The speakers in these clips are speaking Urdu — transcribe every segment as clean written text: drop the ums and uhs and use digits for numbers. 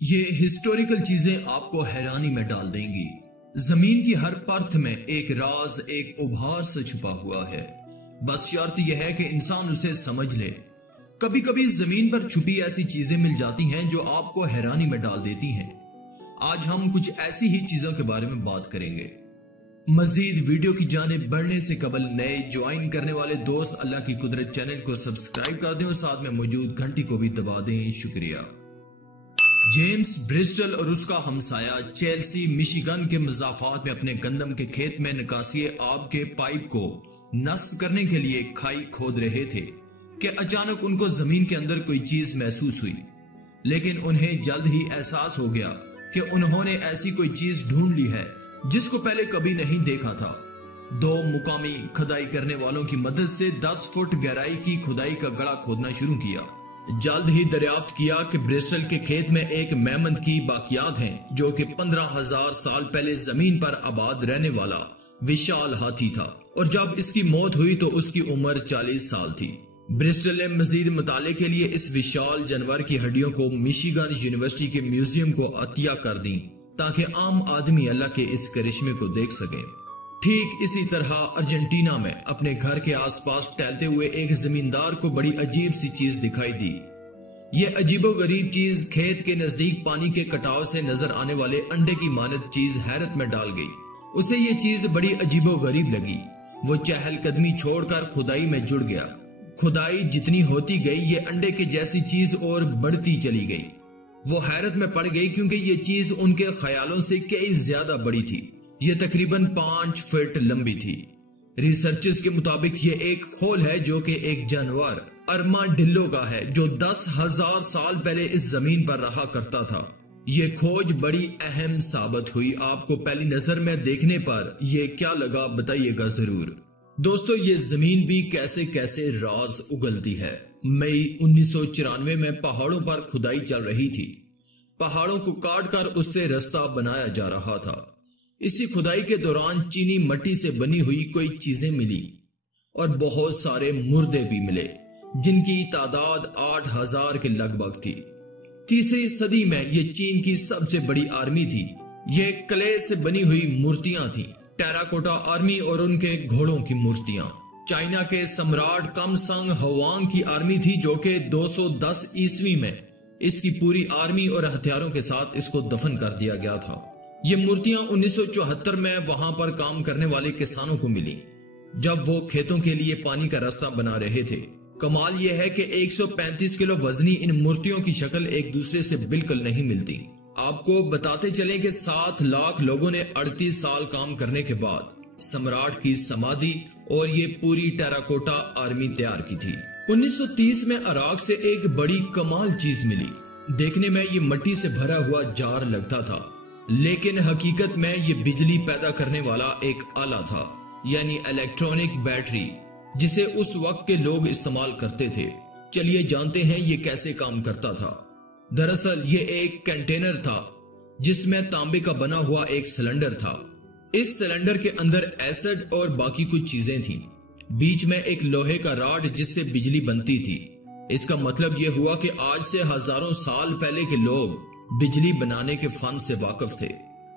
یہ ہسٹوریکل چیزیں آپ کو حیرانی میں ڈال دیں گی۔ زمین کی ہر پرت میں ایک راز، ایک ابھار سے چھپا ہوا ہے، بس شرط یہ ہے کہ انسان اسے سمجھ لے۔ کبھی کبھی زمین پر چھپی ایسی چیزیں مل جاتی ہیں جو آپ کو حیرانی میں ڈال دیتی ہیں۔ آج ہم کچھ ایسی ہی چیزوں کے بارے میں بات کریں گے۔ مزید ویڈیو کی جانب بڑھنے سے قبل نئے جوائن کرنے والے دوست اللہ کی قدرت چینل کو سبسکرائب کر دیں اور ساتھ میں موجود گھنٹی کو بھی دبا دیں۔ شکریہ۔ جیمز برسٹل اور اس کا ہمسایہ چیلسی مشیگن کے مضافات میں اپنے گندم کے کھیت میں نکاسی آب کے پائپ کو نصب کرنے کے لیے کھائی کھود رہے تھے کہ اچانک ان کو زمین کے اندر کوئی چیز محسوس ہوئی، لیکن انہیں جلد ہی احساس ہو گیا کہ انہوں نے ایسی کوئی چیز ڈھونڈ لی ہے جس کو پہلے کبھی نہیں دیکھا تھا۔ دو مقامی کھدائی کرنے والوں کی مدد سے 10 فٹ گہرائی کی کھدائی کا گڑھا کھودنا شروع کیا۔ جلد ہی دریافت کیا کہ برسٹل کے کھیت میں ایک میمنت کی باقیات ہیں جو کہ 15,000 سال پہلے زمین پر آباد رہنے والا وشال ہاتھی تھا، اور جب اس کی موت ہوئی تو اس کی عمر 40 سال تھی۔ برسٹل نے مزید مطالعے کے لیے اس وشال جانور کی ہڈیوں کو مشیگن یونیورسٹی کے میوزیم کو عطیہ کر دیں تاکہ عام آدمی اللہ کے اس کرشمے کو دیکھ سکیں۔ ٹھیک اسی طرح ارجنٹینا میں اپنے گھر کے آس پاس ٹہلتے ہوئے ایک زمیندار کو بڑی عجیب سی چیز دکھائی دی۔ یہ عجیب و غریب چیز کھیت کے نزدیک پانی کے کٹاؤ سے نظر آنے والے انڈے کی مانند چیز حیرت میں ڈال گئی۔ اسے یہ چیز بڑی عجیب و غریب لگی۔ وہ چہل قدمی چھوڑ کر کھدائی میں جڑ گیا۔ کھدائی جتنی ہوتی گئی یہ انڈے کے جیسی چیز اور بڑھتی چلی گئی۔ وہ حیرت میں پڑ گئی کیونکہ یہ چیز ان کے خیالوں سے کئی زیادہ بڑی تھی۔ یہ تقریباً 5 فٹ لمبی تھی۔ ریسرچرز کے مطابق یہ ایک خول ہے جو کہ ایک جانور ارماڈیلو کا ہے جو 10,000 سال پہلے اس زمین پر رہا کرتا تھا۔ یہ کھوج بڑی اہم ثابت ہوئی۔ آپ کو پہلی نظر میں دیکھنے پر یہ کیا لگا بتائیے گا ضرور۔ دوستو، یہ زمین بھی کیسے کیسے راز اگلتی ہے۔ مئی 1994 میں پہاڑوں پر کھدائی چل رہی تھی۔ پہاڑوں کو کاٹ کر اس سے رستہ بنایا جا رہا تھا۔ اسی کھدائی کے دوران چینی مٹی سے بنی ہوئی کوئی چیزیں ملی اور بہت سارے مردے بھی ملے جن کی تعداد 8,000 کے لگ بھگ تھی۔ تیسری صدی میں یہ چین کی سب سے بڑی آرمی تھی۔ یہ کلے سے بنی ہوئی مورتیاں تھیں، ٹیراکوٹا آرمی اور ان کے گھوڑوں کی مورتیاں۔ چائنا کے سمراٹ کم سنگ ہوانگ کی آرمی تھی جو کہ 210 عیسوی میں اس کی پوری آرمی اور ہتھیاروں کے ساتھ اس کو دفن کر دیا گیا تھا۔ یہ مورتیاں 1974 میں وہاں پر کام کرنے والے کسانوں کو ملی جب وہ کھیتوں کے لیے پانی کا راستہ بنا رہے تھے۔ کمال یہ ہے کہ 135 کلو وزنی ان مورتیوں کی شکل ایک دوسرے سے بالکل نہیں ملتی۔ آپ کو بتاتے چلیں کہ 7 لاکھ لوگوں نے 38 سال کام کرنے کے بعد سمراٹ کی سمادھی اور یہ پوری ٹیراکوٹا آرمی تیار کی تھی۔ 1930 میں عراق سے ایک بڑی کمال چیز ملی۔ دیکھنے میں یہ مٹی سے بھرا ہوا جار لگتا تھا، لیکن حقیقت میں یہ بجلی پیدا کرنے والا ایک آلہ تھا، یعنی الیکٹرانک بیٹری، جسے اس وقت کے لوگ استعمال کرتے تھے۔ چلیے جانتے ہیں یہ کیسے کام کرتا تھا۔ دراصل یہ ایک کنٹینر تھا جس میں تانبے کا بنا ہوا ایک سلنڈر تھا۔ اس سلنڈر کے اندر ایسڈ اور باقی کچھ چیزیں تھیں۔ بیچ میں ایک لوہے کا راڈ جس سے بجلی بنتی تھی۔ اس کا مطلب یہ ہوا کہ آج سے ہزاروں سال پہلے کے لوگ بجلی بنانے کے فن سے واقف تھے۔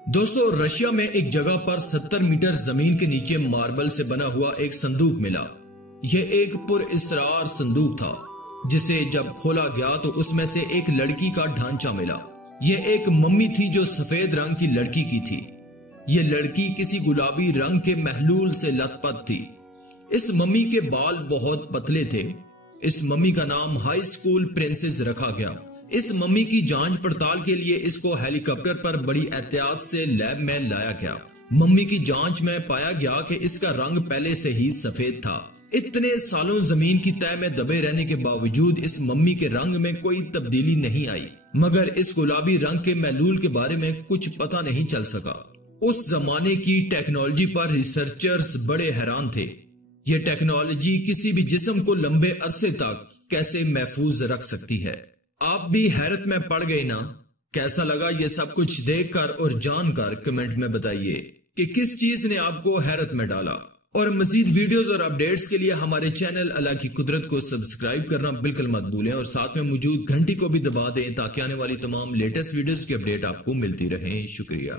دوستو، رشیا میں ایک جگہ پر 70 میٹر زمین کے نیچے ماربل سے بنا ہوا ایک صندوق ملا۔ یہ ایک پر اسرار صندوق تھا جسے جب کھولا گیا تو اس میں سے ایک لڑکی کا ڈھانچہ ملا۔ یہ ایک ممی تھی جو سفید رنگ کی لڑکی کی تھی۔ یہ لڑکی کسی گلابی رنگ کے محلول سے لت پت تھی۔ اس ممی کے بال بہت پتلے تھے۔ اس ممی کا نام ہائی سکول پرنسس رکھا گیا۔ اس ممی کی جانچ پڑتال کے لیے اس کو ہیلی کاپٹر پر بڑی احتیاط سے لیب میں لایا گیا۔ ممی کی جانچ میں پایا گیا کہ اس کا رنگ پہلے سے ہی سفید تھا۔ اتنے سالوں زمین کی تہہ میں دبے رہنے کے باوجود اس ممی کے رنگ میں کوئی تبدیلی نہیں آئی، مگر اس گلابی رنگ کے محلول کے بارے میں کچھ پتہ نہیں چل سکا۔ اس زمانے کی ٹیکنالوجی پر ریسرچرز بڑے حیران تھے۔ یہ ٹیکنالوجی کسی بھی جسم کو لمبے عرصے تک کیسے محفوظ رکھ سکتی ہے؟ آپ بھی حیرت میں پڑ گئے نا؟ کیسا لگا یہ سب کچھ دیکھ کر اور جان کر؟ کمنٹ میں بتائیے کہ کس چیز نے آپ کو حیرت میں ڈالا۔ اور مزید ویڈیوز اور اپڈیٹس کے لیے ہمارے چینل اللہ کی قدرت کو سبسکرائب کرنا بالکل مت بھولیں اور ساتھ میں موجود گھنٹی کو بھی دبا دیں تاکہ آنے والی تمام لیٹسٹ ویڈیوز کی اپڈیٹ آپ کو ملتی رہیں۔ شکریہ۔